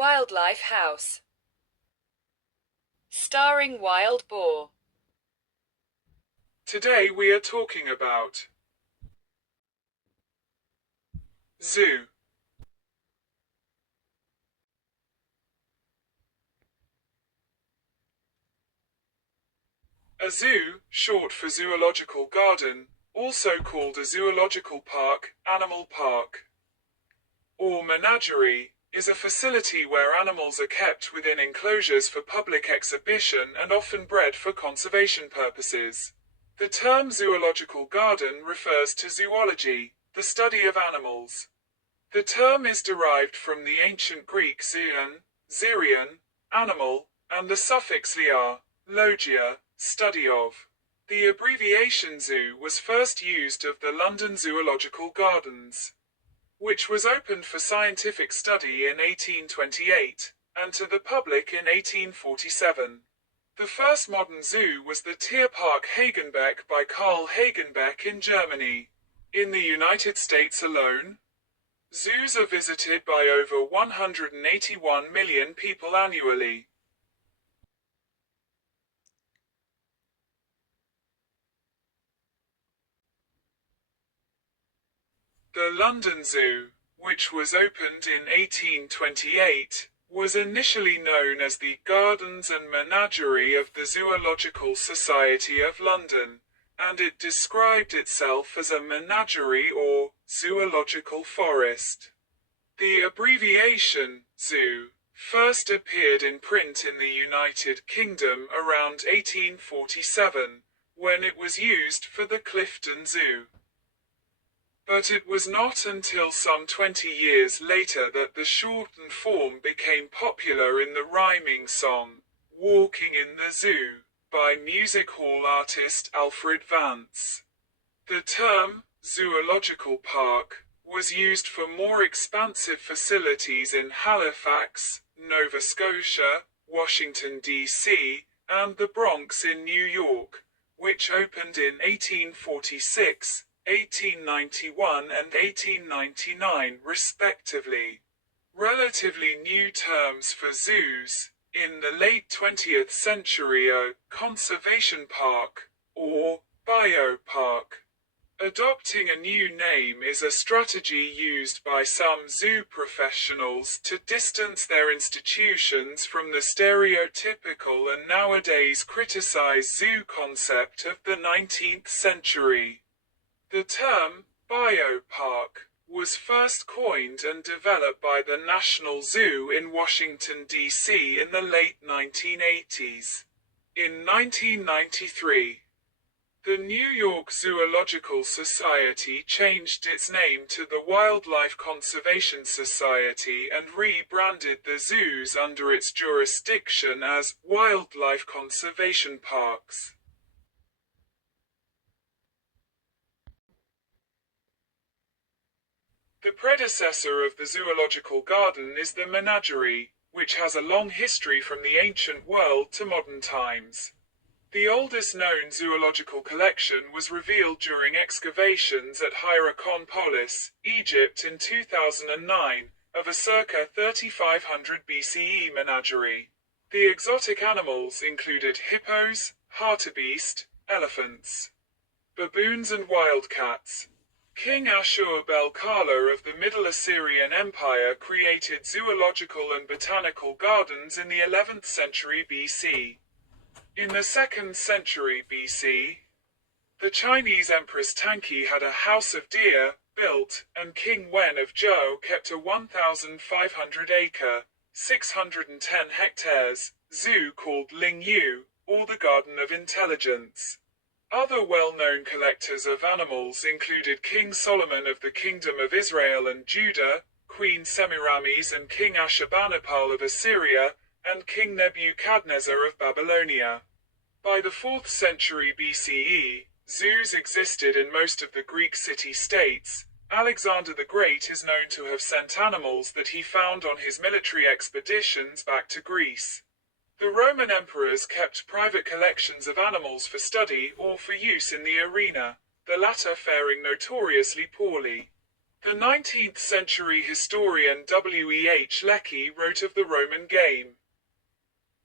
Wildlife House. Starring wild boar. Today we are talking about zoo. A zoo, short for zoological garden, also called a zoological park, animal park, or menagerie, is a facility where animals are kept within enclosures for public exhibition and often bred for conservation purposes. The term zoological garden refers to zoology, the study of animals. The term is derived from the ancient Greek zoon, zerion, animal, and the suffix liar, logia, study of. The abbreviation zoo was first used of the London Zoological Gardens, which was opened for scientific study in 1828, and to the public in 1847. The first modern zoo was the Tierpark Hagenbeck by Carl Hagenbeck in Germany. In the United States alone, zoos are visited by over 181 million people annually. The London Zoo, which was opened in 1828, was initially known as the Gardens and Menagerie of the Zoological Society of London, and it described itself as a menagerie or zoological forest. The abbreviation, zoo, first appeared in print in the United Kingdom around 1847, when it was used for the Clifton Zoo. But it was not until some 20 years later that the shortened form became popular in the rhyming song, Walking in the Zoo, by music hall artist Alfred Vance. The term, zoological park, was used for more expansive facilities in Halifax, Nova Scotia, Washington, D.C., and the Bronx in New York, which opened in 1846, 1891 and 1899 respectively. Relatively new terms for zoos, in the late 20th century are conservation park, or biopark. Adopting a new name is a strategy used by some zoo professionals to distance their institutions from the stereotypical and nowadays criticized zoo concept of the 19th century. The term, biopark, was first coined and developed by the National Zoo in Washington, D.C. in the late 1980s. In 1993, the New York Zoological Society changed its name to the Wildlife Conservation Society and rebranded the zoos under its jurisdiction as wildlife conservation parks. The predecessor of the zoological garden is the menagerie, which has a long history from the ancient world to modern times. The oldest known zoological collection was revealed during excavations at Hierakonpolis, Egypt in 2009, of a circa 3500 BCE menagerie. The exotic animals included hippos, hartebeest, elephants, baboons and wildcats. King Ashur-bel-Kala of the Middle Assyrian Empire created zoological and botanical gardens in the 11th century BC. In the 2nd century BC, the Chinese Empress Tangke had a house of deer built, and King Wen of Zhou kept a 1,500-acre, 610 hectares, zoo called Lingyu, or the Garden of Intelligence. Other well-known collectors of animals included King Solomon of the Kingdom of Israel and Judah, Queen Semiramis and King Ashurbanipal of Assyria, and King Nebuchadnezzar of Babylonia. By the 4th century BCE, zoos existed in most of the Greek city-states. Alexander the Great is known to have sent animals that he found on his military expeditions back to Greece. The Roman emperors kept private collections of animals for study or for use in the arena, the latter faring notoriously poorly. The 19th century historian W.E.H. Lecky wrote of the Roman game.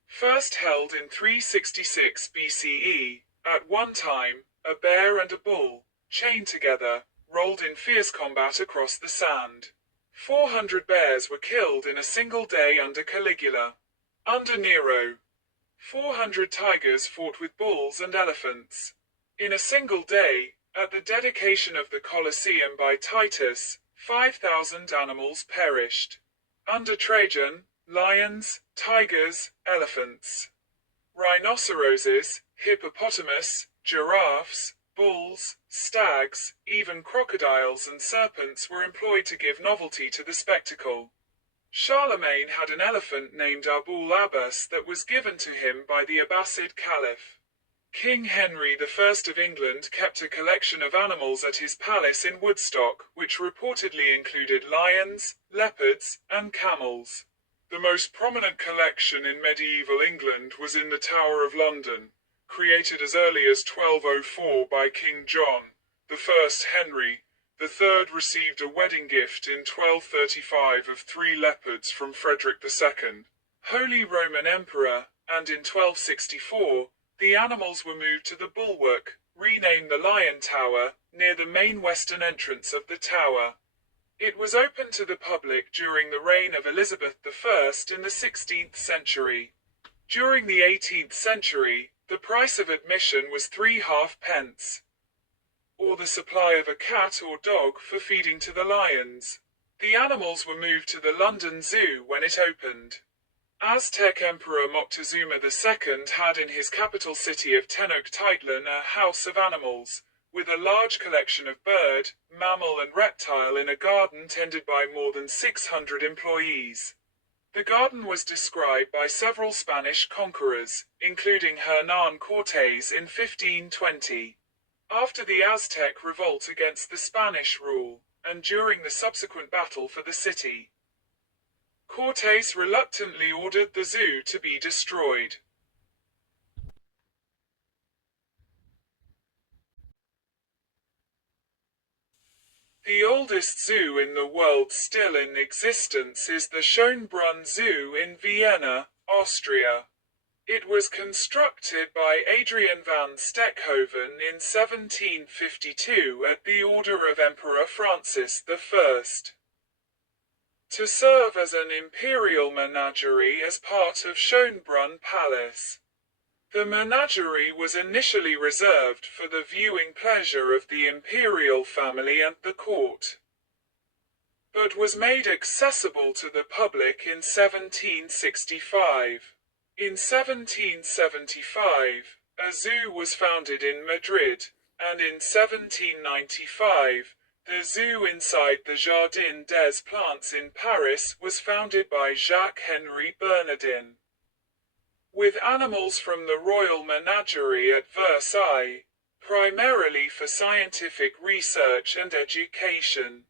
First held in 366 BCE, at one time, a bear and a bull, chained together, rolled in fierce combat across the sand. 400 bears were killed in a single day under Caligula. Under Nero, 400 tigers fought with bulls and elephants. In a single day, at the dedication of the Colosseum by Titus, 5,000 animals perished. Under Trajan, lions, tigers, elephants, rhinoceroses, hippopotamus, giraffes, bulls, stags, even crocodiles and serpents were employed to give novelty to the spectacle. Charlemagne had an elephant named Abul Abbas that was given to him by the Abbasid Caliph. King Henry I of England kept a collection of animals at his palace in Woodstock, which reportedly included lions, leopards, and camels. The most prominent collection in medieval England was in the Tower of London, created as early as 1204 by King John I. Henry III received a wedding gift in 1235 of 3 leopards from Frederick II, Holy Roman Emperor, and in 1264, the animals were moved to the bulwark, renamed the Lion Tower, near the main western entrance of the tower. It was open to the public during the reign of Elizabeth I in the 16th century. During the 18th century, the price of admission was 3 halfpence, or the supply of a cat or dog for feeding to the lions. The animals were moved to the London Zoo when it opened. Aztec Emperor Moctezuma II had in his capital city of Tenochtitlan a house of animals, with a large collection of bird, mammal and reptile in a garden tended by more than 600 employees. The garden was described by several Spanish conquerors, including Hernán Cortés in 1520. After the Aztec revolt against the Spanish rule, and during the subsequent battle for the city, Cortés reluctantly ordered the zoo to be destroyed. The oldest zoo in the world still in existence is the Schönbrunn Zoo in Vienna, Austria. It was constructed by Adrian van Steckhoven in 1752 at the order of Emperor Francis I, to serve as an imperial menagerie as part of Schönbrunn Palace. The menagerie was initially reserved for the viewing pleasure of the imperial family and the court, but was made accessible to the public in 1765. In 1775, a zoo was founded in Madrid, and in 1795, the zoo inside the Jardin des Plantes in Paris was founded by Jacques-Henri Bernardin, with animals from the Royal Menagerie at Versailles, primarily for scientific research and education.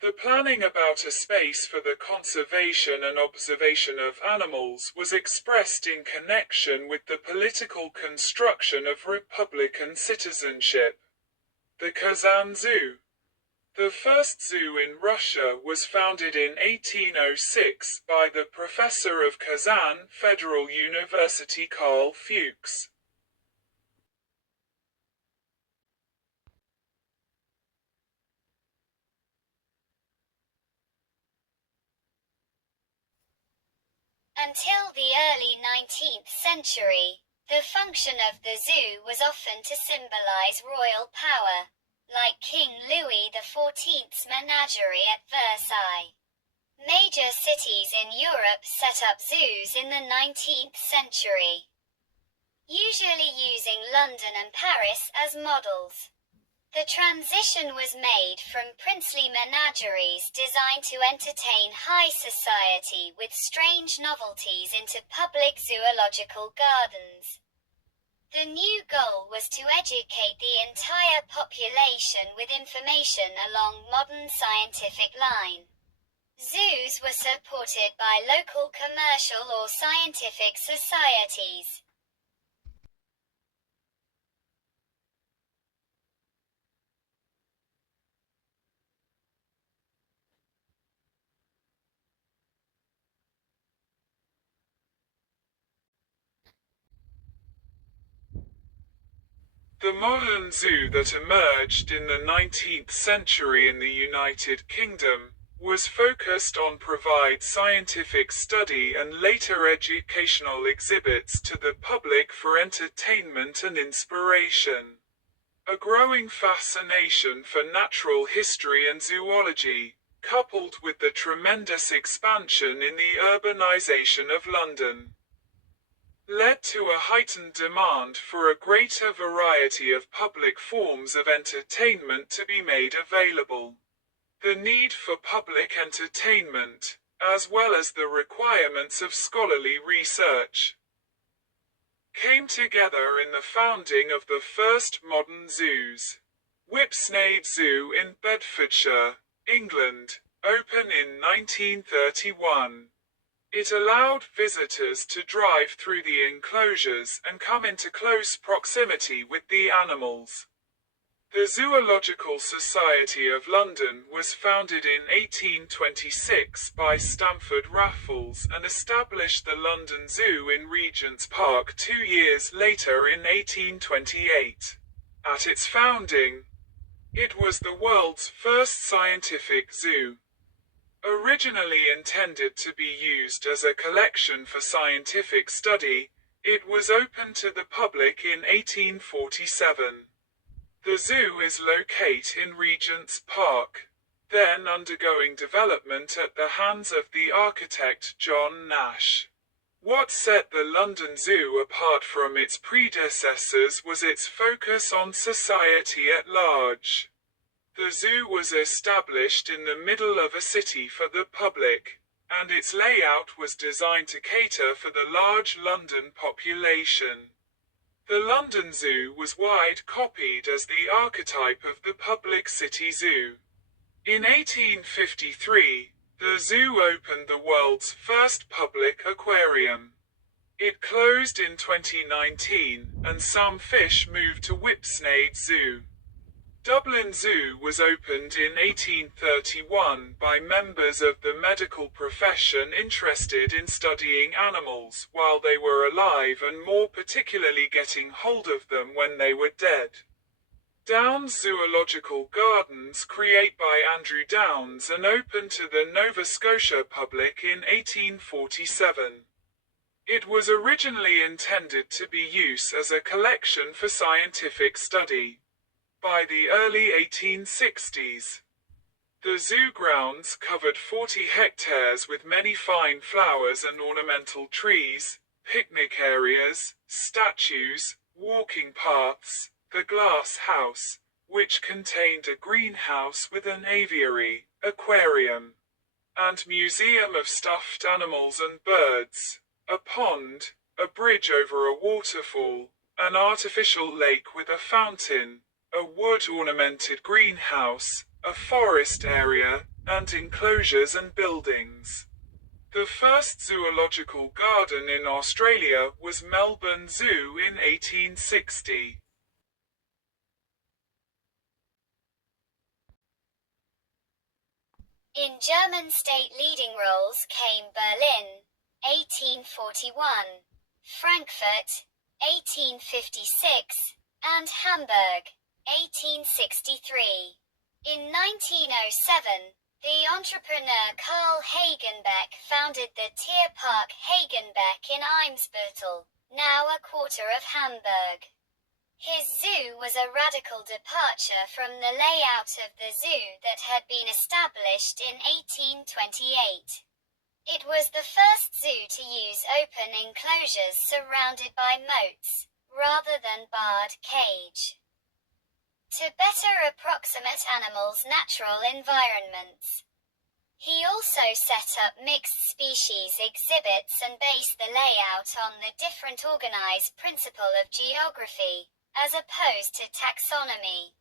The planning about a space for the conservation and observation of animals was expressed in connection with the political construction of republican citizenship. The Kazan Zoo. The first zoo in Russia was founded in 1806 by the professor of Kazan Federal University Karl Fuchs. Until the early 19th century, the function of the zoo was often to symbolize royal power, like King Louis XIV's menagerie at Versailles. Major cities in Europe set up zoos in the 19th century, usually using London and Paris as models. The transition was made from princely menageries designed to entertain high society with strange novelties into public zoological gardens. The new goal was to educate the entire population with information along modern scientific line. Zoos were supported by local commercial or scientific societies. The modern zoo that emerged in the 19th century in the United Kingdom was focused on provide scientific study and later educational exhibits to the public for entertainment and inspiration. A growing fascination for natural history and zoology, coupled with the tremendous expansion in the urbanization of London, led to a heightened demand for a greater variety of public forms of entertainment to be made available. The need for public entertainment, as well as the requirements of scholarly research, came together in the founding of the first modern zoos. Whipsnade Zoo in Bedfordshire, England, opened in 1931. It allowed visitors to drive through the enclosures and come into close proximity with the animals. The Zoological Society of London was founded in 1826 by Stamford Raffles and established the London Zoo in Regent's Park 2 years later in 1828. At its founding, it was the world's first scientific zoo. Originally intended to be used as a collection for scientific study, it was opened to the public in 1847. The zoo is located in Regent's Park, then undergoing development at the hands of the architect John Nash. What set the London Zoo apart from its predecessors was its focus on society at large. The zoo was established in the middle of a city for the public, and its layout was designed to cater for the large London population. The London Zoo was widely copied as the archetype of the public city zoo. In 1853, the zoo opened the world's first public aquarium. It closed in 2019, and some fish moved to Whipsnade Zoo. Dublin Zoo was opened in 1831 by members of the medical profession interested in studying animals while they were alive and more particularly getting hold of them when they were dead. Downs Zoological Gardens, created by Andrew Downes and opened to the Nova Scotia public in 1847. It was originally intended to be used as a collection for scientific study. By the early 1860s, the zoo grounds covered 40 hectares with many fine flowers and ornamental trees, picnic areas, statues, walking paths, the glass house, which contained a greenhouse with an aviary, aquarium, and museum of stuffed animals and birds, a pond, a bridge over a waterfall, an artificial lake with a fountain, a wood-ornamented greenhouse, a forest area, and enclosures and buildings. The first zoological garden in Australia was Melbourne Zoo in 1860. In German state leading roles came Berlin, 1841, Frankfurt, 1856, and Hamburg, 1863. In 1907, the entrepreneur Karl Hagenbeck founded the Tierpark Hagenbeck in Eimsbüttel, now a quarter of Hamburg. His zoo was a radical departure from the layout of the zoo that had been established in 1828. It was the first zoo to use open enclosures surrounded by moats, rather than barred cage, to better approximate animals' natural environments. He also set up mixed species exhibits and based the layout on the different organized principle of geography, as opposed to taxonomy.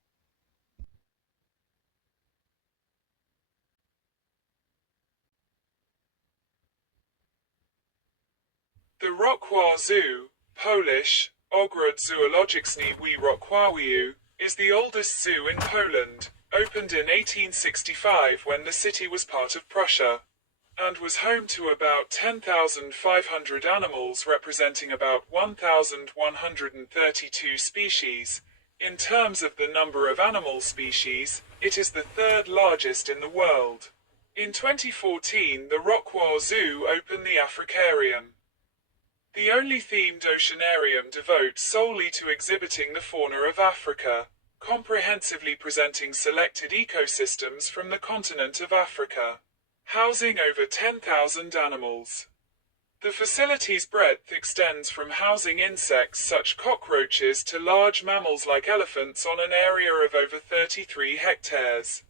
The Rockwar Zoo, Polish, Ogród Zoologiczny w Rokławiu, is the oldest zoo in Poland, opened in 1865 when the city was part of Prussia, and was home to about 10,500 animals representing about 1,132 species, In terms of the number of animal species, it is the third largest in the world. In 2014, the Rockwell Zoo opened the Africarium, the only themed oceanarium devoted solely to exhibiting the fauna of Africa, comprehensively presenting selected ecosystems from the continent of Africa, housing over 10,000 animals. The facility's breadth extends from housing insects such cockroaches to large mammals like elephants on an area of over 33 hectares.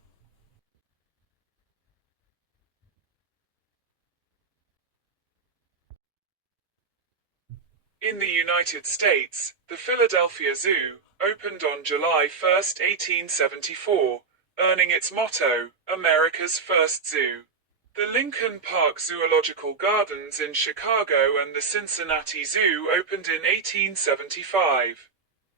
In the United States, the Philadelphia Zoo opened on July 1, 1874, earning its motto, America's First Zoo. The Lincoln Park Zoological Gardens in Chicago and the Cincinnati Zoo opened in 1875.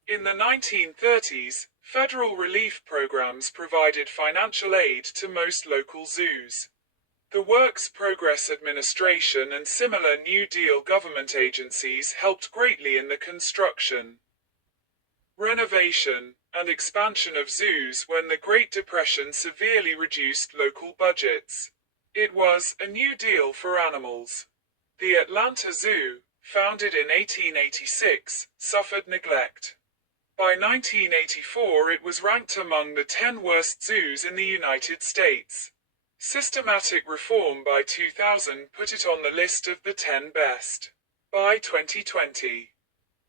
In the 1930s, federal relief programs provided financial aid to most local zoos. The Works Progress Administration and similar New Deal government agencies helped greatly in the construction, renovation, and expansion of zoos when the Great Depression severely reduced local budgets. It was a New Deal for animals. The Atlanta Zoo, founded in 1886, suffered neglect. By 1984 it was ranked among the 10 worst zoos in the United States. Systematic reform by 2000 put it on the list of the 10 best. By 2020,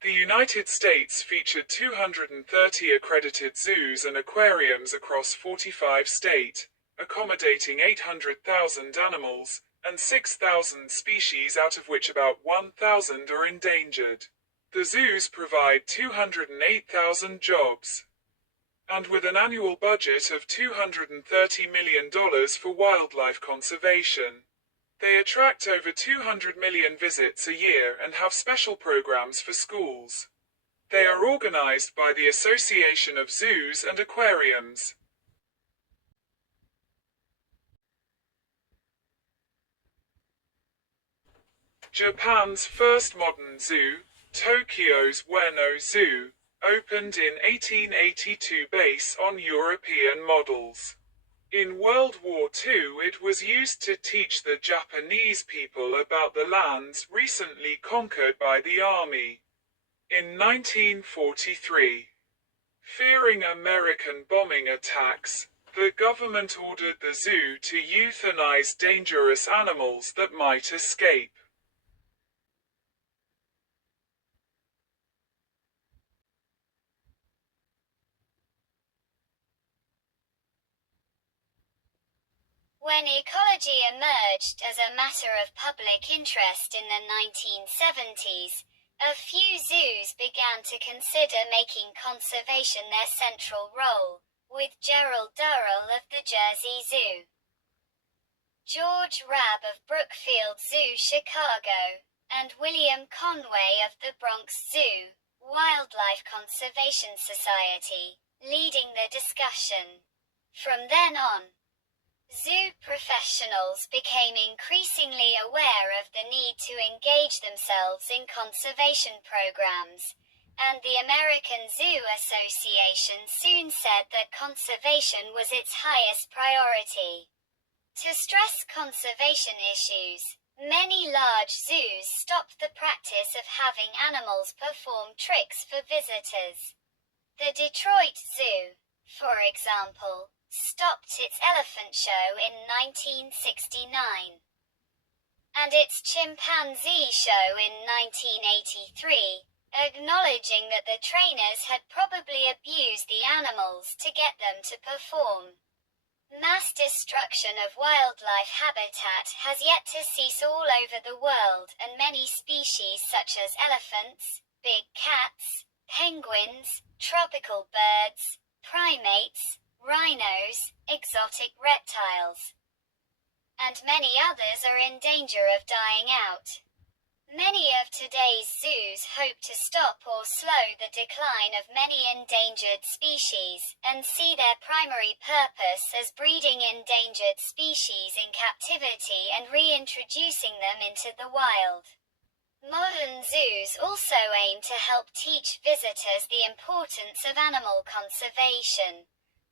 the United States featured 230 accredited zoos and aquariums across 45 states, accommodating 800,000 animals, and 6,000 species, out of which about 1,000 are endangered. The zoos provide 208,000 jobs, and with an annual budget of $230 million for wildlife conservation, they attract over 200 million visits a year and have special programs for schools. They are organized by the Association of Zoos and Aquariums. Japan's first modern zoo, Tokyo's Ueno Zoo, opened in 1882 based on European models. In World War II it was used to teach the Japanese people about the lands recently conquered by the army. In 1943, fearing American bombing attacks, the government ordered the zoo to euthanize dangerous animals that might escape. When ecology emerged as a matter of public interest in the 1970s, a few zoos began to consider making conservation their central role, with Gerald Durrell of the Jersey Zoo, George Rabb of Brookfield Zoo, Chicago, and William Conway of the Bronx Zoo, Wildlife Conservation Society, leading the discussion. From then on, zoo professionals became increasingly aware of the need to engage themselves in conservation programs, and the American Zoo Association soon said that conservation was its highest priority. To stress conservation issues, many large zoos stopped the practice of having animals perform tricks for visitors. The Detroit Zoo, for example, stopped its elephant show in 1969, and its chimpanzee show in 1983, acknowledging that the trainers had probably abused the animals to get them to perform. Mass destruction of wildlife habitat has yet to cease all over the world, and many species such as elephants, big cats, penguins, tropical birds, primates, rhinos, exotic reptiles, and many others are in danger of dying out. Many of today's zoos hope to stop or slow the decline of many endangered species, and see their primary purpose as breeding endangered species in captivity and reintroducing them into the wild. Modern zoos also aim to help teach visitors the importance of animal conservation,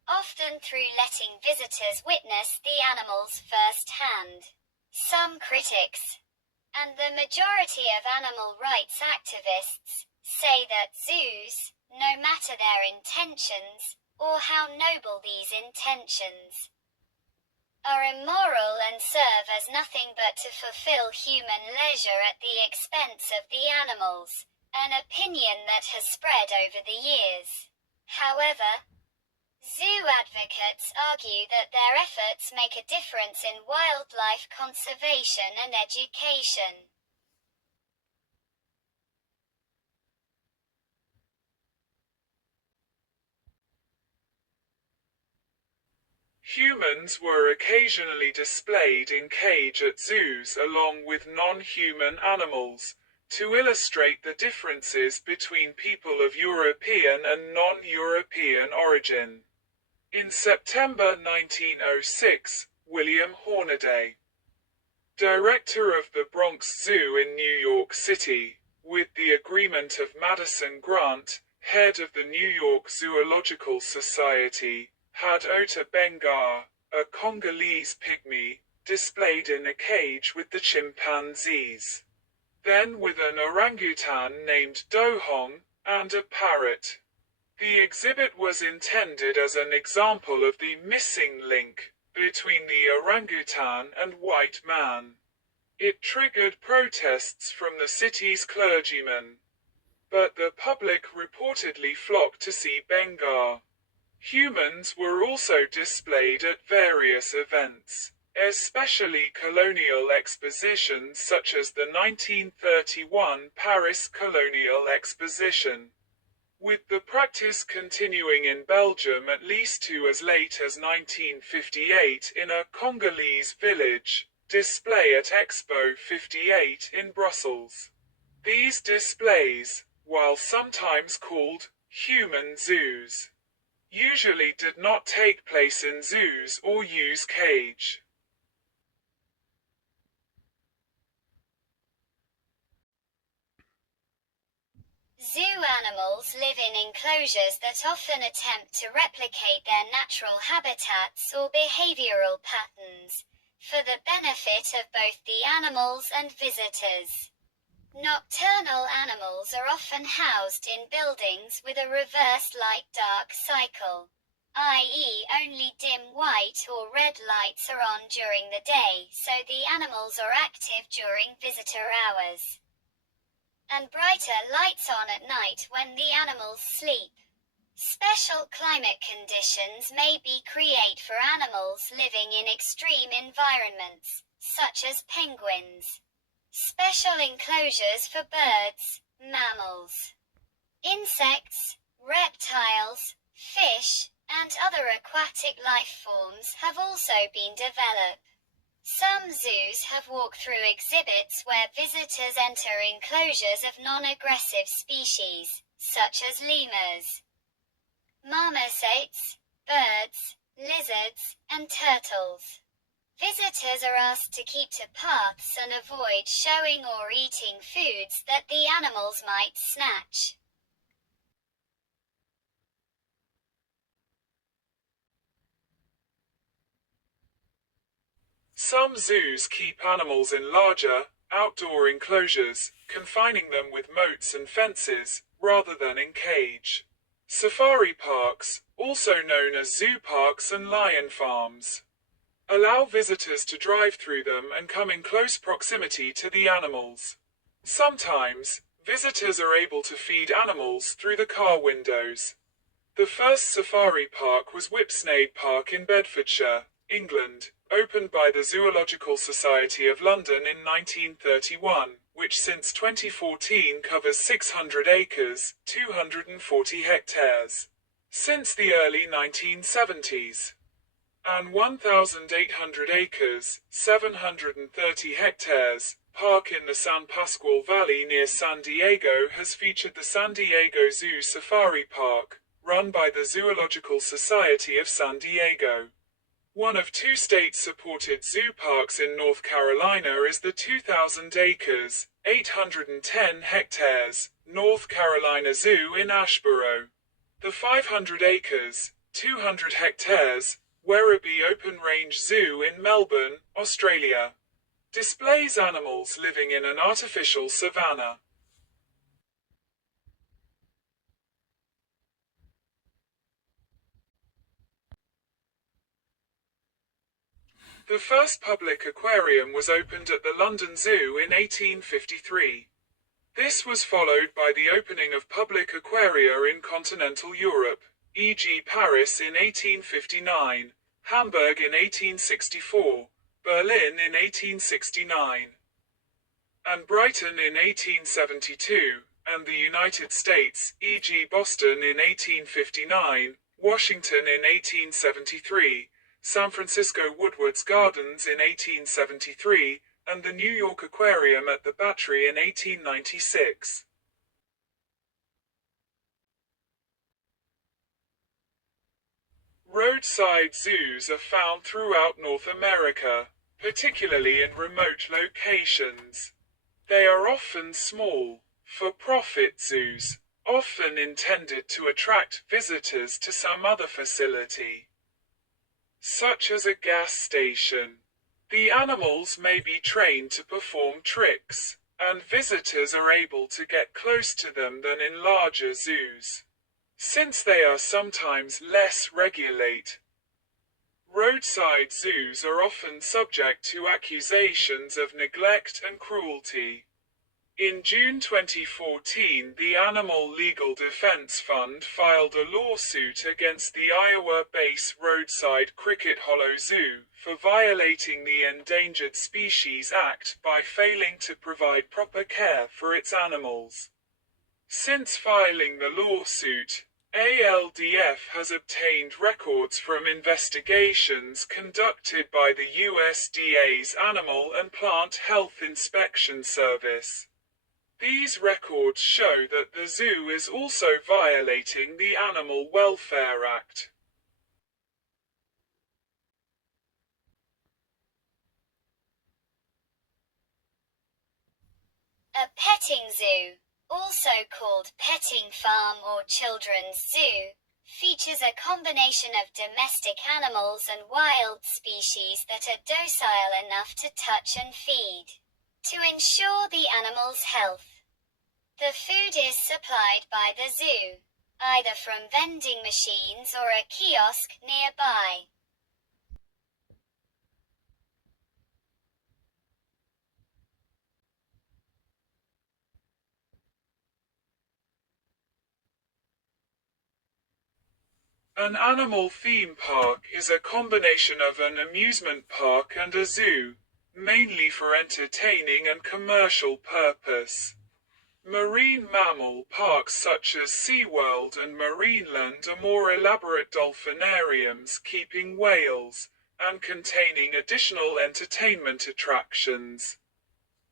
often through letting visitors witness the animals firsthand. Some critics, and the majority of animal rights activists, say that zoos, no matter their intentions, or how noble these intentions, are immoral and serve as nothing but to fulfill human leisure at the expense of the animals, an opinion that has spread over the years. However, zoo advocates argue that their efforts make a difference in wildlife conservation and education. Humans were occasionally displayed in cage at zoos along with non-human animals, to illustrate the differences between people of European and non-European origin. In September 1906, William Hornaday, director of the Bronx Zoo in New York City, with the agreement of Madison Grant, head of the New York Zoological Society, had Ota Benga, a Congolese pygmy, displayed in a cage with the chimpanzees. Then with an orangutan named Dohong, and a parrot. The exhibit was intended as an example of the missing link between the orangutan and white man. It triggered protests from the city's clergymen. But the public reportedly flocked to see Benga. Humans were also displayed at various events, especially colonial expositions such as the 1931 Paris Colonial Exposition, with the practice continuing in Belgium at least to as late as 1958 in a Congolese village display at Expo 58 in Brussels. These displays, while sometimes called human zoos, usually did not take place in zoos or use cage. Zoo animals live in enclosures that often attempt to replicate their natural habitats or behavioral patterns, for the benefit of both the animals and visitors. Nocturnal animals are often housed in buildings with a reversed light-dark cycle, i.e. only dim white or red lights are on during the day, so the animals are active during visitor hours, and brighter lights on at night when the animals sleep. Special climate conditions may be created for animals living in extreme environments, such as penguins. Special enclosures for birds, mammals, insects, reptiles, fish, and other aquatic life forms have also been developed. Some zoos have walk-through exhibits where visitors enter enclosures of non-aggressive species, such as lemurs, marmosets, birds, lizards, and turtles. Visitors are asked to keep to paths and avoid showing or eating foods that the animals might snatch. Some zoos keep animals in larger, outdoor enclosures, confining them with moats and fences, rather than in cage. Safari parks, also known as zoo parks and lion farms, allow visitors to drive through them and come in close proximity to the animals. Sometimes, visitors are able to feed animals through the car windows. The first safari park was Whipsnade Park in Bedfordshire, England, opened by the Zoological Society of London in 1931, which since 2014 covers 600 acres, 240 hectares. Since the early 1970s, an 1,800 acres, 730 hectares, park in the San Pasqual Valley near San Diego has featured the San Diego Zoo Safari Park, run by the Zoological Society of San Diego. One of two state-supported zoo parks in North Carolina is the 2,000 acres, 810 hectares, North Carolina Zoo in Asheboro. The 500 acres, 200 hectares, Werribee Open Range Zoo in Melbourne, Australia, displays animals living in an artificial savanna. The first public aquarium was opened at the London Zoo in 1853. This was followed by the opening of public aquaria in continental Europe, e.g. Paris in 1859, Hamburg in 1864, Berlin in 1869, and Brighton in 1872, and the United States, e.g. Boston in 1859, Washington in 1873, San Francisco Woodward's Gardens in 1873, and the New York Aquarium at the Battery in 1896. Roadside zoos are found throughout North America, particularly in remote locations. They are often small, for-profit zoos, often intended to attract visitors to some other facility, such as a gas station. The animals may be trained to perform tricks, and visitors are able to get close to them than in larger zoos, since they are sometimes less regulated. Roadside zoos are often subject to accusations of neglect and cruelty. In June 2014, the Animal Legal Defense Fund filed a lawsuit against the Iowa Base Roadside Cricket Hollow Zoo for violating the Endangered Species Act by failing to provide proper care for its animals. Since filing the lawsuit, ALDF has obtained records from investigations conducted by the USDA's Animal and Plant Health Inspection Service. These records show that the zoo is also violating the Animal Welfare Act. A petting zoo, also called petting farm or children's zoo, features a combination of domestic animals and wild species that are docile enough to touch and feed, to ensure the animal's health. The food is supplied by the zoo, either from vending machines or a kiosk nearby. An animal theme park is a combination of an amusement park and a zoo, mainly for entertaining and commercial purpose. Marine mammal parks such as SeaWorld and Marineland are more elaborate dolphinariums keeping whales, and containing additional entertainment attractions.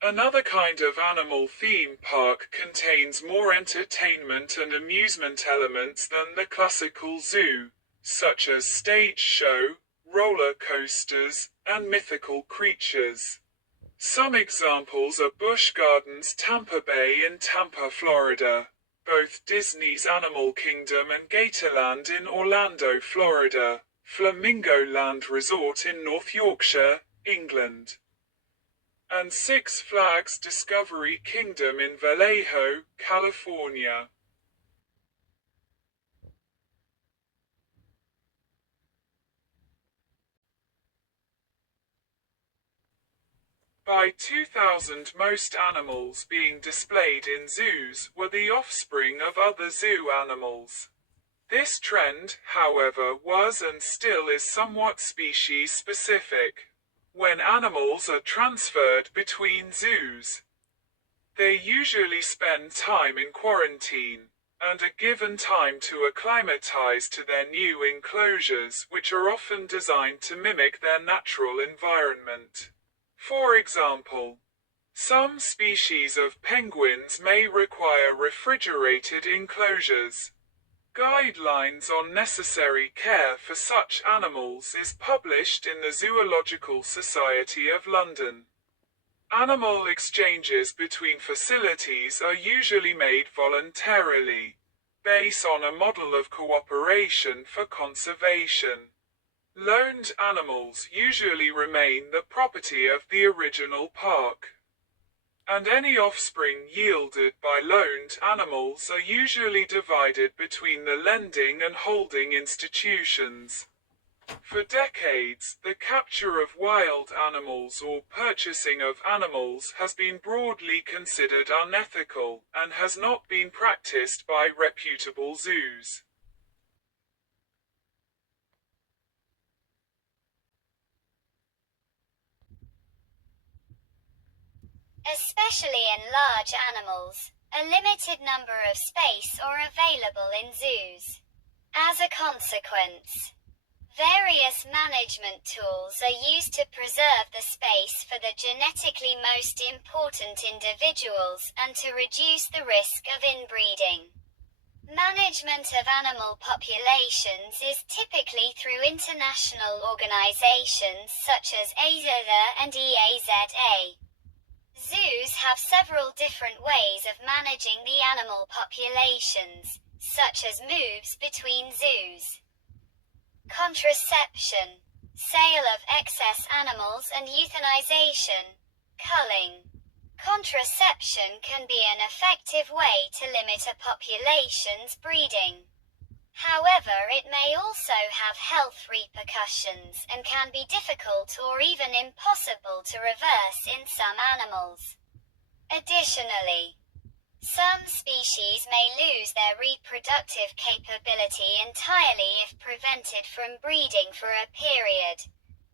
Another kind of animal theme park contains more entertainment and amusement elements than the classical zoo, such as stage show, roller coasters, and mythical creatures. Some examples are Busch Gardens Tampa Bay in Tampa, Florida, both Disney's Animal Kingdom and Gatorland in Orlando, Florida, Flamingo Land Resort in North Yorkshire, England, and Six Flags Discovery Kingdom in Vallejo, California. By 2000, most animals being displayed in zoos were the offspring of other zoo animals. This trend, however, was and still is somewhat species-specific. When animals are transferred between zoos, they usually spend time in quarantine, and are given time to acclimatize to their new enclosures, which are often designed to mimic their natural environment. For example, some species of penguins may require refrigerated enclosures. Guidelines on necessary care for such animals is published in the Zoological Society of London. Animal exchanges between facilities are usually made voluntarily, based on a model of cooperation for conservation. Loaned animals usually remain the property of the original park, and any offspring yielded by loaned animals are usually divided between the lending and holding institutions. For decades, the capture of wild animals or purchasing of animals has been broadly considered unethical, and has not been practiced by reputable zoos. Especially in large animals, a limited number of space are available in zoos. As a consequence, various management tools are used to preserve the space for the genetically most important individuals and to reduce the risk of inbreeding. Management of animal populations is typically through international organizations such as AZA and EAZA. Zoos have several different ways of managing the animal populations, such as moves between zoos, contraception, sale of excess animals and euthanization, culling. Contraception can be an effective way to limit a population's breeding. However, it may also have health repercussions and can be difficult or even impossible to reverse in some animals. Additionally, some species may lose their reproductive capability entirely if prevented from breeding for a period,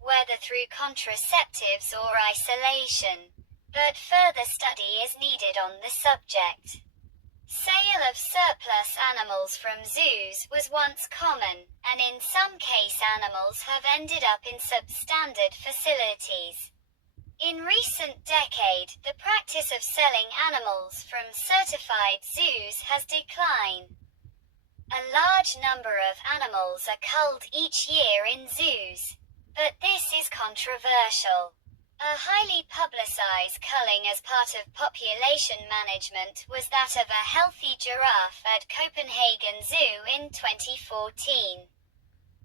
whether through contraceptives or isolation, but further study is needed on the subject. Sale of surplus animals from zoos was once common, and in some cases animals have ended up in substandard facilities. In recent decade, the practice of selling animals from certified zoos has declined. A large number of animals are culled each year in zoos, but this is controversial. A highly publicized culling as part of population management was that of a healthy giraffe at Copenhagen Zoo in 2014.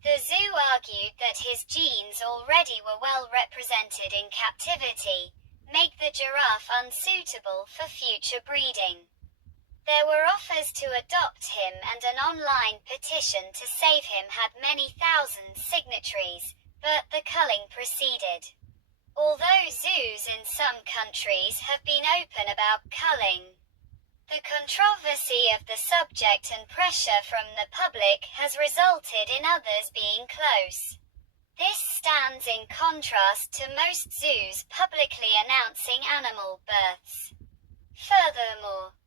The zoo argued that his genes already were well represented in captivity, make the giraffe unsuitable for future breeding. There were offers to adopt him, and an online petition to save him had many thousand signatories, but the culling proceeded. Although zoos in some countries have been open about culling, the controversy of the subject and pressure from the public has resulted in others being close. This stands in contrast to most zoos publicly announcing animal births. Furthermore,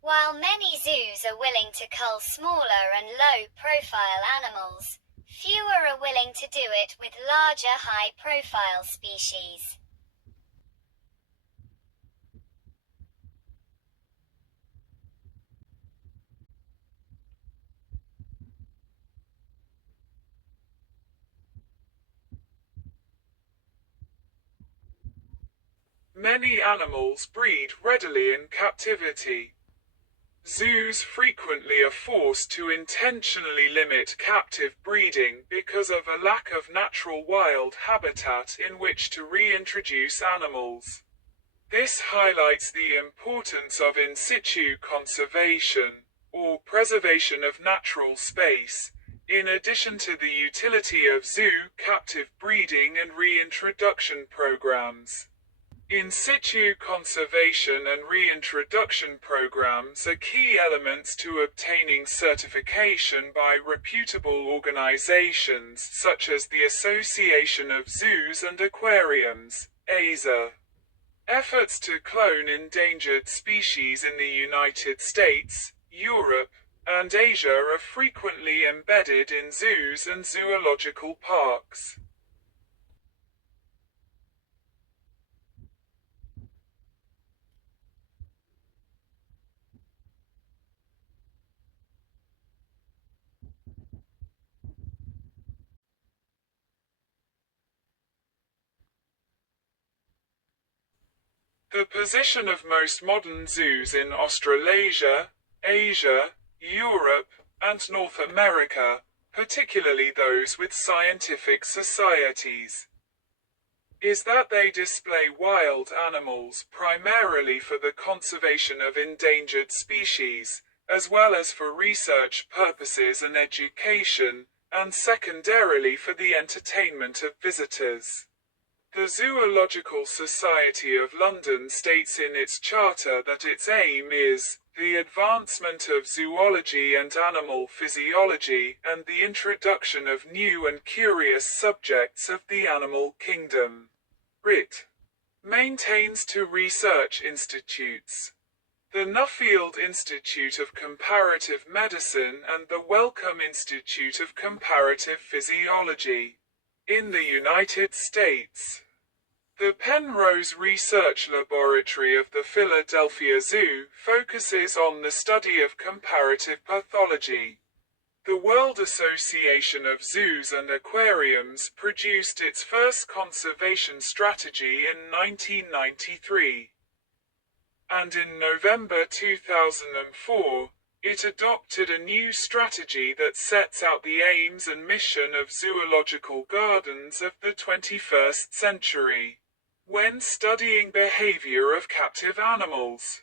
while many zoos are willing to cull smaller and low-profile animals, fewer are willing to do it with larger high-profile species. Many animals breed readily in captivity. Zoos frequently are forced to intentionally limit captive breeding because of a lack of natural wild habitat in which to reintroduce animals. This highlights the importance of in situ conservation, or preservation of natural space, in addition to the utility of zoo captive breeding and reintroduction programs. In situ conservation and reintroduction programs are key elements to obtaining certification by reputable organizations such as the Association of Zoos and Aquariums, AZA. Efforts to clone endangered species in the United States, Europe, and Asia are frequently embedded in zoos and zoological parks. The position of most modern zoos in Australasia, Asia, Europe, and North America, particularly those with scientific societies, is that they display wild animals primarily for the conservation of endangered species, as well as for research purposes and education, and secondarily for the entertainment of visitors. The Zoological Society of London states in its charter that its aim is the advancement of zoology and animal physiology and the introduction of new and curious subjects of the animal kingdom. RIT maintains two research institutes: the Nuffield Institute of Comparative Medicine and the Wellcome Institute of Comparative Physiology. In the United States, the Penrose Research Laboratory of the Philadelphia Zoo focuses on the study of comparative pathology. The World Association of Zoos and Aquariums produced its first conservation strategy in 1993. And in November 2004, it adopted a new strategy that sets out the aims and mission of zoological gardens of the 21st century, when studying behavior of captive animals.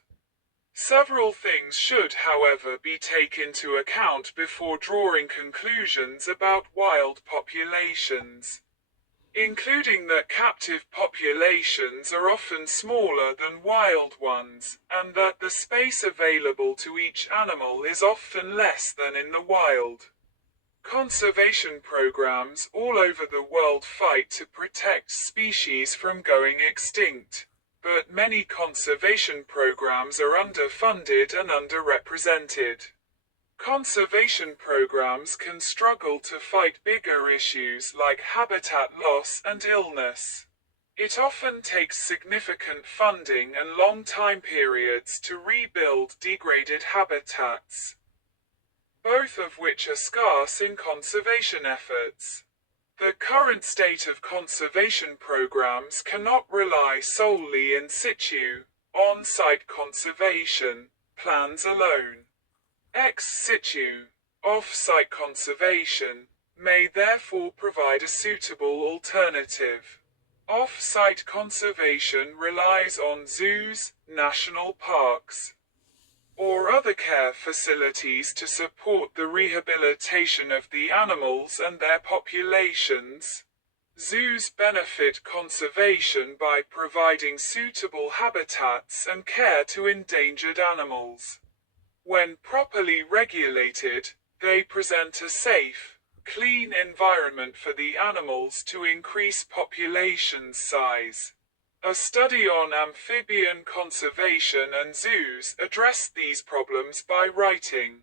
Several things should, however, be taken into account before drawing conclusions about wild populations, including that captive populations are often smaller than wild ones, and that the space available to each animal is often less than in the wild. Conservation programs all over the world fight to protect species from going extinct, but many conservation programs are underfunded and underrepresented. Conservation programs can struggle to fight bigger issues like habitat loss and illness. It often takes significant funding and long time periods to rebuild degraded habitats, both of which are scarce in conservation efforts. The current state of conservation programs cannot rely solely in situ, on-site conservation plans alone. Ex situ, off-site conservation, may therefore provide a suitable alternative. Off-site conservation relies on zoos, national parks, or other care facilities to support the rehabilitation of the animals and their populations. Zoos benefit conservation by providing suitable habitats and care to endangered animals. When properly regulated, they present a safe, clean environment for the animals to increase population size. A study on amphibian conservation and zoos addressed these problems by writing,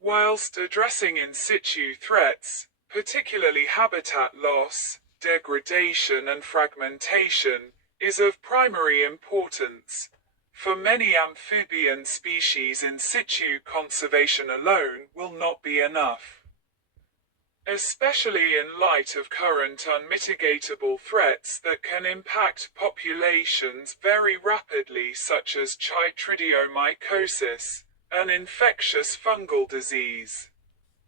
whilst addressing in situ threats, particularly habitat loss, degradation and fragmentation, is of primary importance. For many amphibian species, in situ conservation alone will not be enough, especially in light of current unmitigatable threats that can impact populations very rapidly, such as chytridiomycosis, an infectious fungal disease.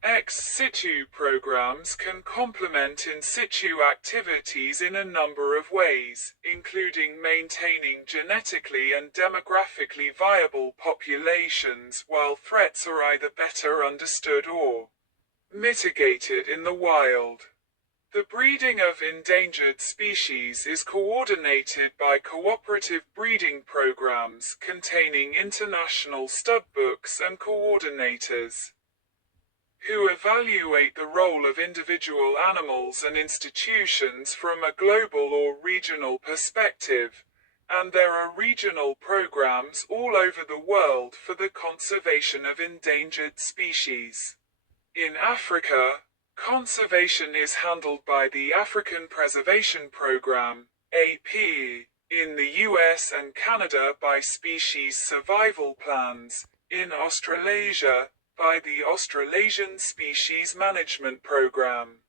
Ex situ programs can complement in situ activities in a number of ways, including maintaining genetically and demographically viable populations while threats are either better understood or mitigated in the wild. The breeding of endangered species is coordinated by cooperative breeding programs containing international studbooks and coordinators, who evaluate the role of individual animals and institutions from a global or regional perspective, and there are regional programs all over the world for the conservation of endangered species. In Africa, conservation is handled by the African Preservation Program, AP, in the US and Canada by Species Survival Plans, in Australasia, by the Australasian Species Management Program,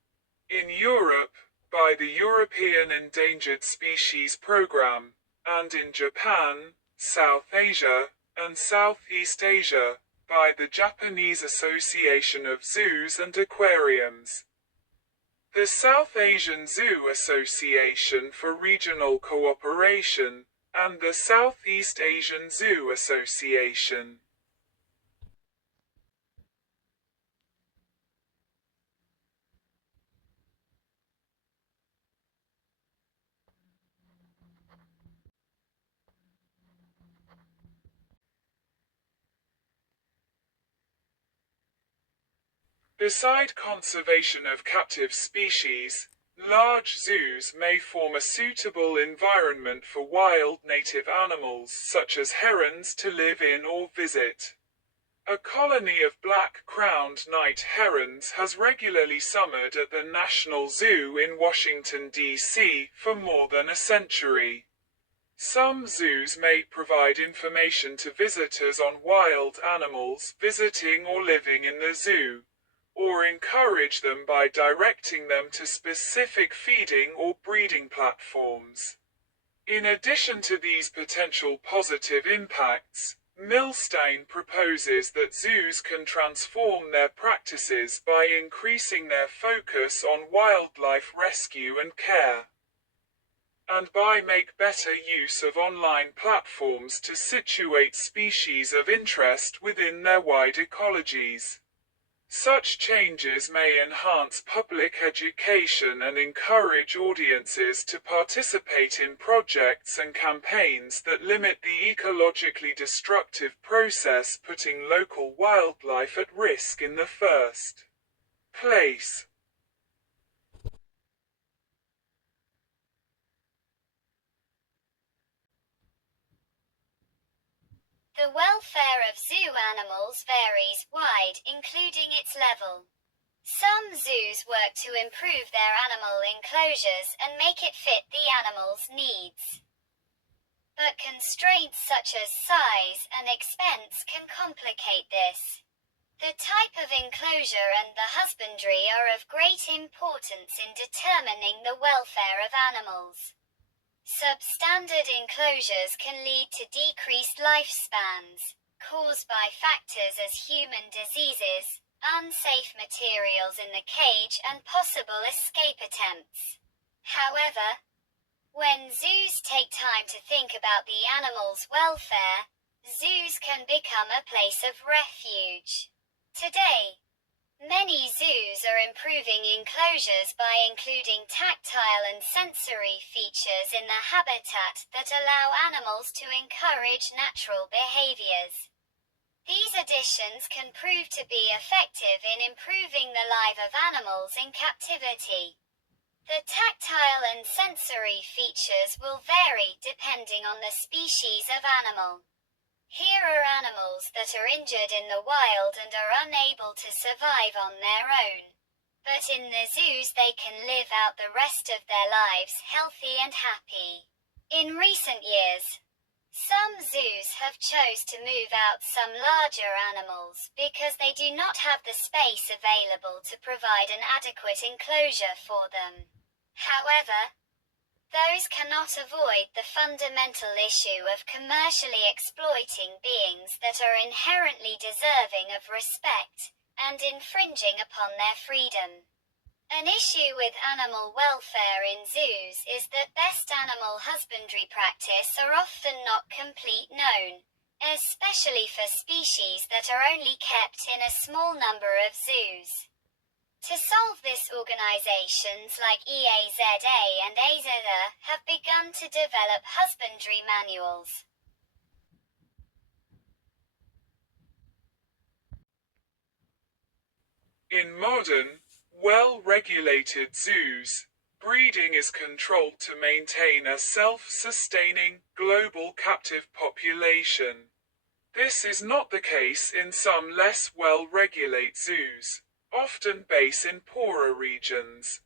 in Europe, by the European Endangered Species Program, and in Japan, South Asia, and Southeast Asia, by the Japanese Association of Zoos and Aquariums. The South Asian Zoo Association for Regional Cooperation, and the Southeast Asian Zoo Association. Beside conservation of captive species, large zoos may form a suitable environment for wild native animals such as herons to live in or visit. A colony of black-crowned night herons has regularly summered at the National Zoo in Washington, D.C. for more than a century. Some zoos may provide information to visitors on wild animals visiting or living in the zoo, or encourage them by directing them to specific feeding or breeding platforms. In addition to these potential positive impacts, Milstein proposes that zoos can transform their practices by increasing their focus on wildlife rescue and care, and by make better use of online platforms to situate species of interest within their wide ecologies. Such changes may enhance public education and encourage audiences to participate in projects and campaigns that limit the ecologically destructive process putting local wildlife at risk in the first place. The welfare of zoo animals varies wide, including its level. Some zoos work to improve their animal enclosures and make it fit the animal's needs. But constraints such as size and expense can complicate this. The type of enclosure and the husbandry are of great importance in determining the welfare of animals. Substandard enclosures can lead to decreased lifespans, caused by factors as human diseases, unsafe materials in the cage and possible escape attempts. However, when zoos take time to think about the animal's welfare, zoos can become a place of refuge. Today, many zoos are improving enclosures by including tactile and sensory features in the habitat that allow animals to encourage natural behaviors. These additions can prove to be effective in improving the life of animals in captivity. The tactile and sensory features will vary depending on the species of animal. Here are animals that are injured in the wild and are unable to survive on their own. But in the zoos they can live out the rest of their lives healthy and happy. In recent years, some zoos have chose to move out some larger animals because they do not have the space available to provide an adequate enclosure for them. However, those cannot avoid the fundamental issue of commercially exploiting beings that are inherently deserving of respect, and infringing upon their freedom. An issue with animal welfare in zoos is that best animal husbandry practice are often not complete known, especially for species that are only kept in a small number of zoos. To solve this, organizations like EAZA and AZA have begun to develop husbandry manuals. In modern, well-regulated zoos, breeding is controlled to maintain a self-sustaining, global captive population. This is not the case in some less well-regulated zoos, often based in poorer regions.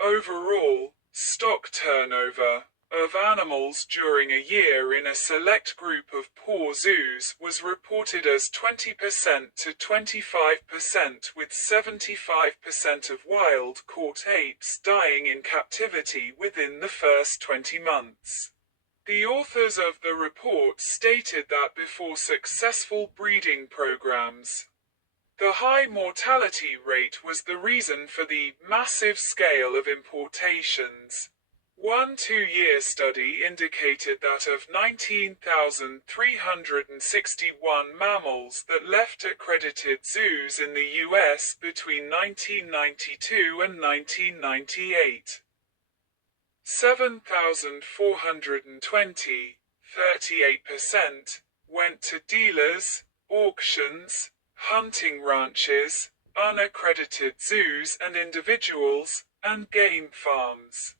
Overall, stock turnover of animals during a year in a select group of poor zoos was reported as 20% to 25%, with 75% of wild-caught apes dying in captivity within the first 20 months. The authors of the report stated that before successful breeding programs, the high mortality rate was the reason for the massive scale of importations. One 2-year study indicated that of 19,361 mammals that left accredited zoos in the US between 1992 and 1998, 7,420, 38%, went to dealers, auctions, hunting ranches, unaccredited zoos and individuals, and game farms.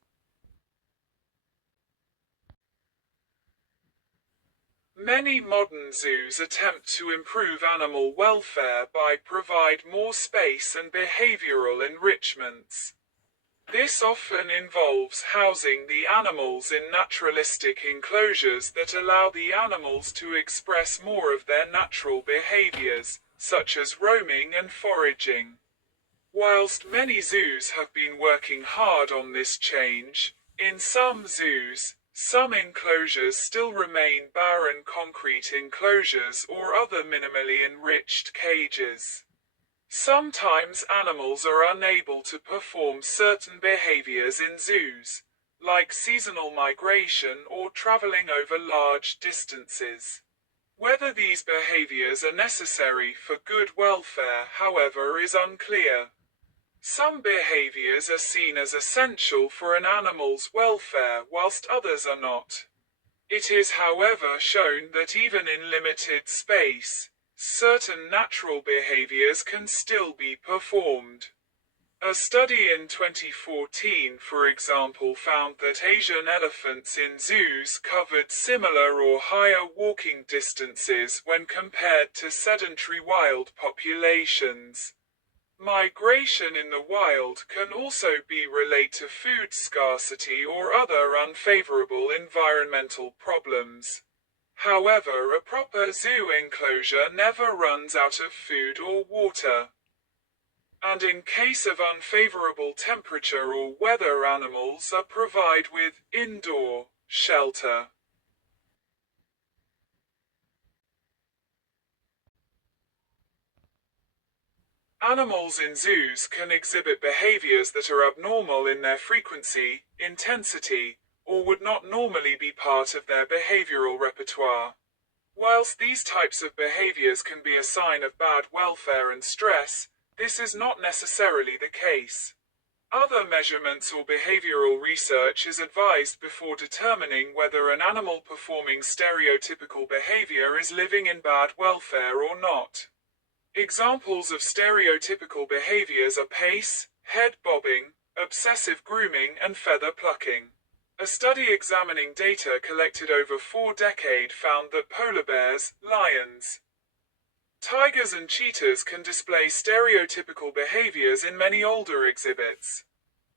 Many modern zoos attempt to improve animal welfare by provide more space and behavioral enrichments. This often involves housing the animals in naturalistic enclosures that allow the animals to express more of their natural behaviors, such as roaming and foraging. Whilst many zoos have been working hard on this change, in some zoos, some enclosures still remain barren concrete enclosures or other minimally enriched cages. Sometimes animals are unable to perform certain behaviors in zoos, like seasonal migration or traveling over large distances. Whether these behaviors are necessary for good welfare, however, is unclear. Some behaviors are seen as essential for an animal's welfare, whilst others are not. It is, however, shown that even in limited space, certain natural behaviors can still be performed. A study in 2014, for example, found that Asian elephants in zoos covered similar or higher walking distances when compared to sedentary wild populations. Migration in the wild can also be related to food scarcity or other unfavorable environmental problems. However, a proper zoo enclosure never runs out of food or water. And in case of unfavorable temperature or weather, animals are provided with indoor shelter. Animals in zoos can exhibit behaviors that are abnormal in their frequency, intensity, or would not normally be part of their behavioral repertoire. Whilst these types of behaviors can be a sign of bad welfare and stress, this is not necessarily the case. Other measurements or behavioral research is advised before determining whether an animal performing stereotypical behavior is living in bad welfare or not. Examples of stereotypical behaviors are pace, head bobbing, obsessive grooming, and feather plucking. A study examining data collected over 4 decades found that polar bears, lions, tigers, and cheetahs can display stereotypical behaviors in many older exhibits.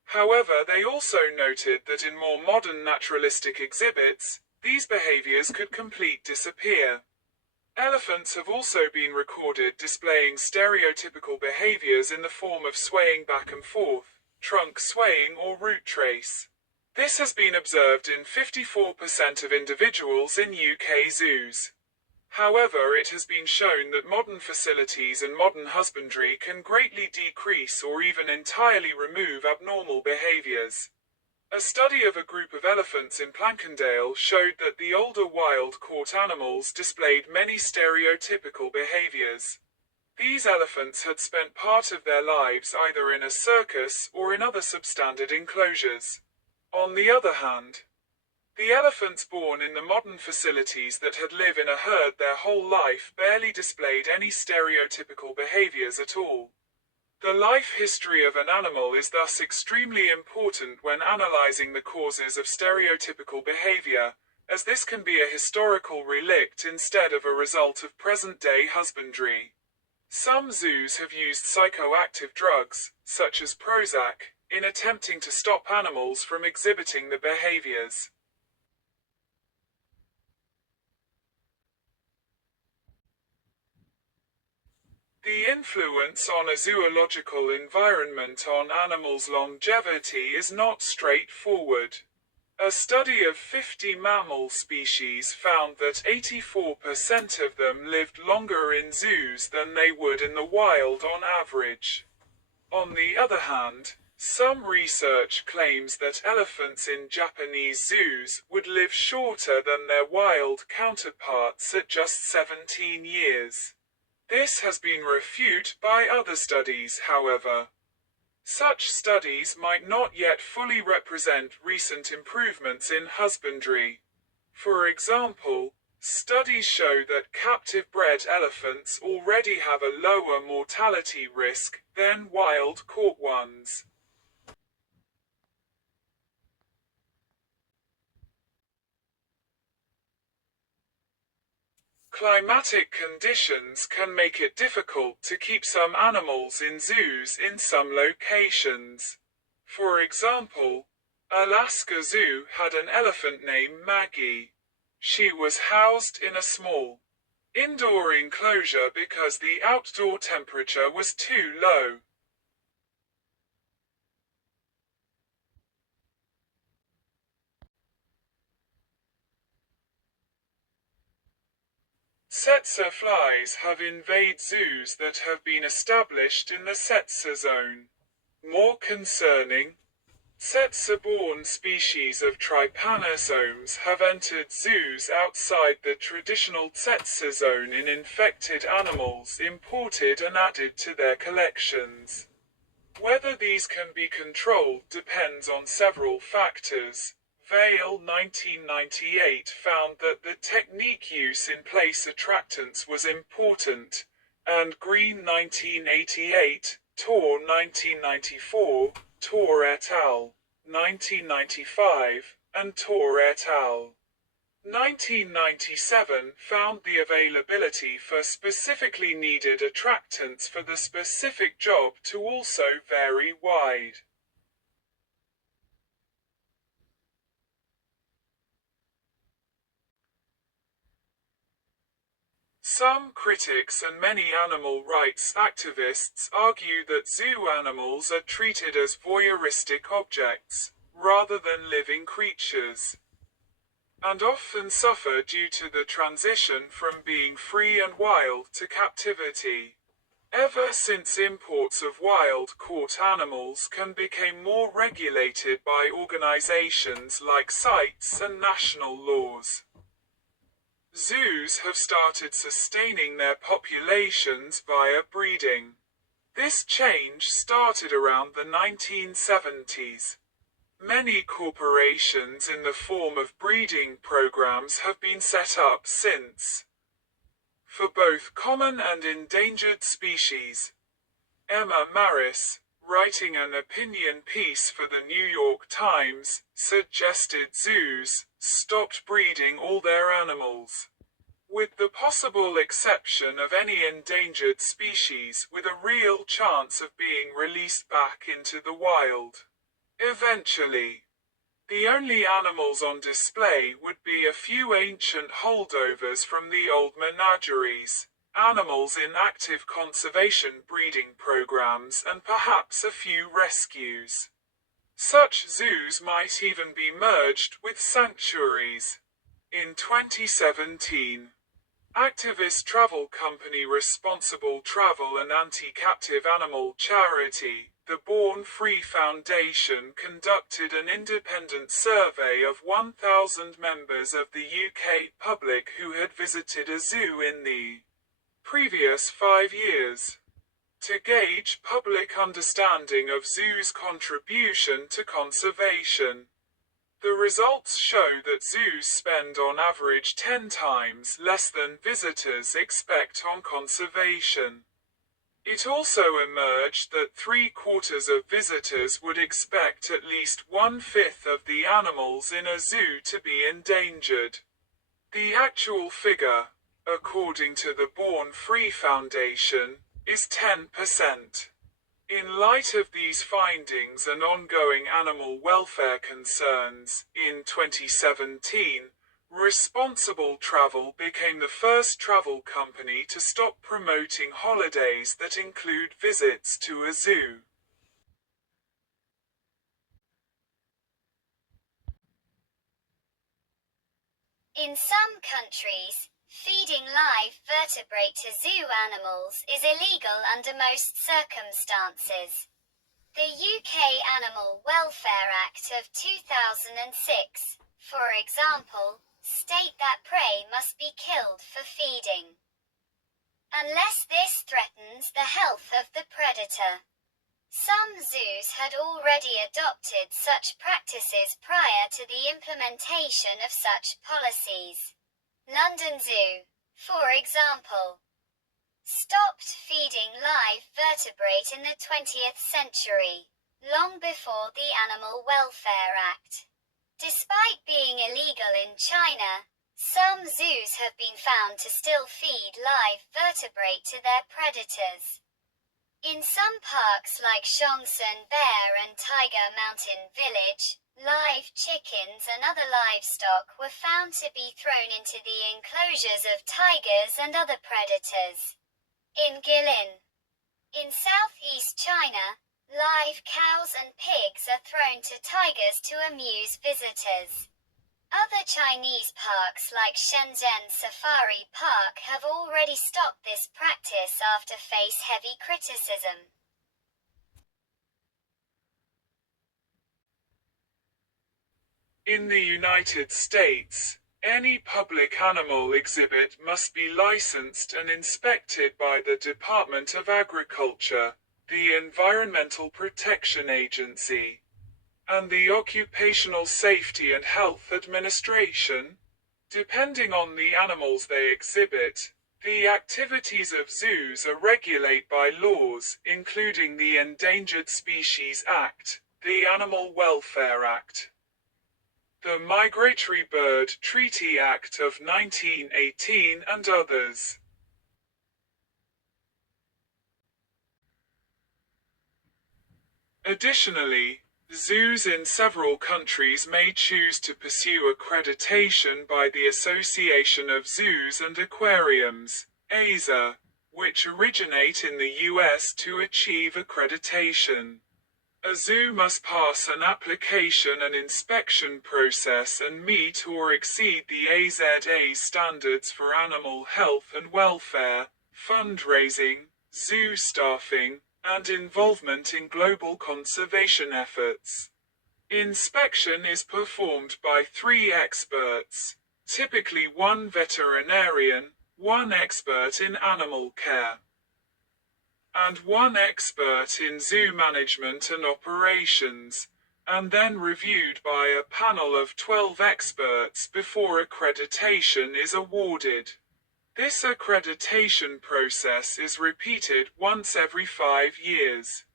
However, they also noted that in more modern naturalistic exhibits, these behaviors could completely disappear. Elephants have also been recorded displaying stereotypical behaviors in the form of swaying back and forth, trunk swaying, or root trace. This has been observed in 54% of individuals in UK zoos. However, it has been shown that modern facilities and modern husbandry can greatly decrease or even entirely remove abnormal behaviors. A study of a group of elephants in Plankendale showed that the older wild-caught animals displayed many stereotypical behaviors. These elephants had spent part of their lives either in a circus or in other substandard enclosures. On the other hand, the elephants born in the modern facilities that had lived in a herd their whole life barely displayed any stereotypical behaviors at all. The life history of an animal is thus extremely important when analyzing the causes of stereotypical behavior, as this can be a historical relict instead of a result of present-day husbandry. Some zoos have used psychoactive drugs, such as Prozac, in attempting to stop animals from exhibiting the behaviors. The influence on a zoological environment on animals' longevity is not straightforward. A study of 50 mammal species found that 84% of them lived longer in zoos than they would in the wild on average. On the other hand, some research claims that elephants in Japanese zoos would live shorter than their wild counterparts at just 17 years. This has been refuted by other studies, however. Such studies might not yet fully represent recent improvements in husbandry. For example, studies show that captive-bred elephants already have a lower mortality risk than wild-caught ones. Climatic conditions can make it difficult to keep some animals in zoos in some locations. For example, Alaska Zoo had an elephant named Maggie. She was housed in a small indoor enclosure because the outdoor temperature was too low. Tsetse flies have invaded zoos that have been established in the Tsetse zone. More concerning, tsetse-borne species of trypanosomes have entered zoos outside the traditional tsetse zone in infected animals imported and added to their collections. Whether these can be controlled depends on several factors. Vale 1998 found that the technique use in place attractants was important, and Green 1988, Tor 1994, Tor et al. 1995, and Tor et al. 1997 found the availability for specifically needed attractants for the specific job to also vary wide. Some critics and many animal rights activists argue that zoo animals are treated as voyeuristic objects, rather than living creatures, and often suffer due to the transition from being free and wild to captivity. Ever since imports of wild-caught animals became more regulated by organizations like CITES and national laws, zoos have started sustaining their populations via breeding. This change started around the 1970s. Many corporations in the form of breeding programs have been set up since, for both common and endangered species. Emma Maris, writing an opinion piece for the New York Times, suggested zoos stopped breeding all their animals, with the possible exception of any endangered species with a real chance of being released back into the wild. Eventually, the only animals on display would be a few ancient holdovers from the old menageries, animals in active conservation breeding programs, and perhaps a few rescues. Such zoos might even be merged with sanctuaries. In 2017, activist travel company Responsible Travel and anti-captive animal charity, the Born Free Foundation, conducted an independent survey of 1,000 members of the UK public who had visited a zoo in the previous 5 years, to gauge public understanding of zoos' contribution to conservation. The results show that zoos spend on average 10 times less than visitors expect on conservation. It also emerged that 3/4 of visitors would expect at least 1/5 of the animals in a zoo to be endangered. The actual figure, according to the Born Free Foundation, is 10%. In light of these findings and ongoing animal welfare concerns, in 2017, Responsible Travel became the first travel company to stop promoting holidays that include visits to a zoo. In some countries, feeding live vertebrate to zoo animals is illegal under most circumstances. The UK Animal Welfare Act of 2006, for example, state that prey must be killed for feeding, unless this threatens the health of the predator. Some zoos had already adopted such practices prior to the implementation of such policies. London Zoo, for example, stopped feeding live vertebrate in the 20th century, long before the Animal Welfare Act. Despite being illegal in China, some zoos have been found to still feed live vertebrate to their predators. In some parks like Shongsun Bear and Tiger Mountain Village, live chickens and other livestock were found to be thrown into the enclosures of tigers and other predators. In Guilin, in southeast China, live cows and pigs are thrown to tigers to amuse visitors. Other Chinese parks like Shenzhen Safari Park have already stopped this practice after face heavy criticism. In the United States, any public animal exhibit must be licensed and inspected by the Department of Agriculture, the Environmental Protection Agency, and the Occupational Safety and Health Administration. Depending on the animals they exhibit, the activities of zoos are regulated by laws, including the Endangered Species Act, the Animal Welfare Act, the Migratory Bird Treaty Act of 1918 and others. Additionally, zoos in several countries may choose to pursue accreditation by the Association of Zoos and Aquariums, AZA, which originate in the US to achieve accreditation. A zoo must pass an application and inspection process and meet or exceed the AZA standards for animal health and welfare, fundraising, zoo staffing, and involvement in global conservation efforts. Inspection is performed by 3 experts, typically 1 veterinarian, 1 expert in animal care, and 1 expert in zoo management and operations, and then reviewed by a panel of 12 experts before accreditation is awarded. This accreditation process is repeated once every 5 years.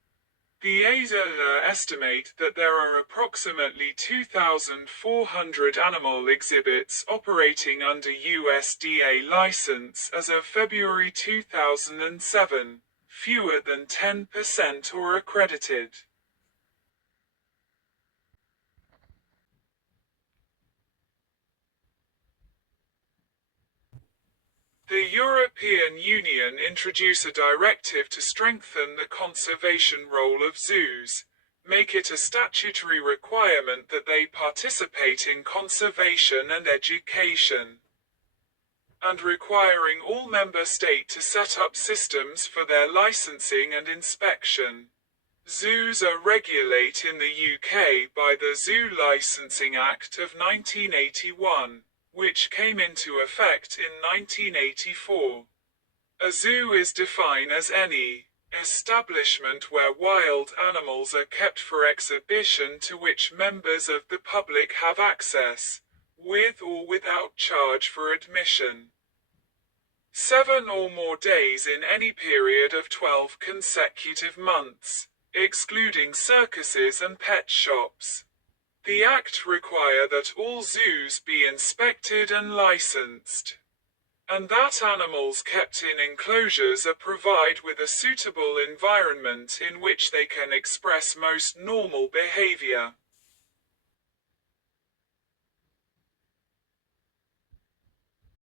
The AZA estimate that there are approximately 2,400 animal exhibits operating under USDA license as of February 2007, fewer than 10% are accredited. The European Union introduced a directive to strengthen the conservation role of zoos, make it a statutory requirement that they participate in conservation and education, and requiring all member states to set up systems for their licensing and inspection. Zoos are regulated in the UK by the Zoo Licensing Act of 1981. Which came into effect in 1984. A zoo is defined as any establishment where wild animals are kept for exhibition to which members of the public have access, with or without charge for admission. 7 or more days in any period of 12 consecutive months, excluding circuses and pet shops. The Act requires that all zoos be inspected and licensed, and that animals kept in enclosures are provided with a suitable environment in which they can express most normal behavior.